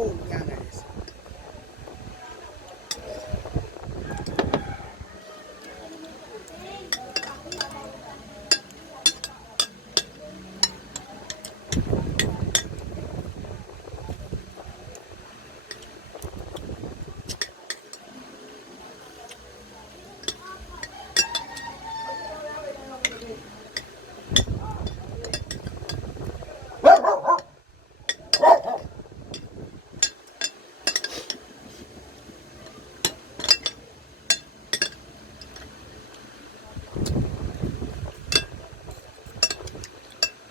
Boom! Yan guys.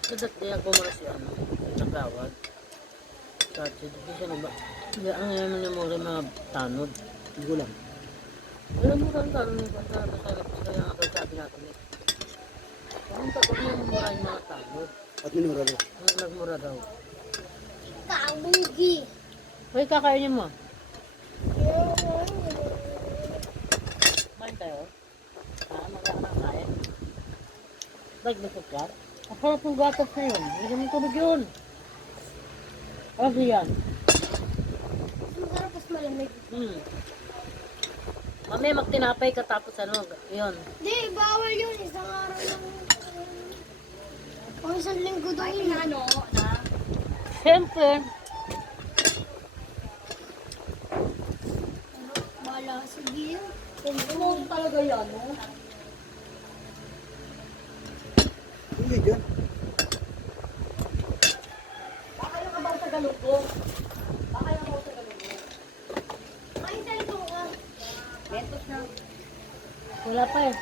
Dapat kaya ko mara si ano, nagawad. Kasi di siya naba. Hindi ang yaman niya mo rin mga tanod. Gulang. Alam mo kang tanod yung pasarap kaya ang sabi natin eh. Ang tapos niya mura yung mga tanod. At minura daw. Nagmura daw. Kabugi. Hoy, kakain niyo mo. Kain tayo. Magkakain. Dagdag ko ka. Ang sarap ng gatas na yun. Hindi naman tubig yun. Kasi yan. Masarap mas malamig. Mami, magtinapay ka tapos ano, yun. Di, bawal yun. Isang araw lang. O isang linggo daw yun. Ano? Siyempre. Bala, sige yun. Kung talaga yan, no? Hindi dyan. Baka yung kabaw sa galugong. Baka yung kabaw sa galugong. Ay, talito ka. Mentos na. Wala pa eh.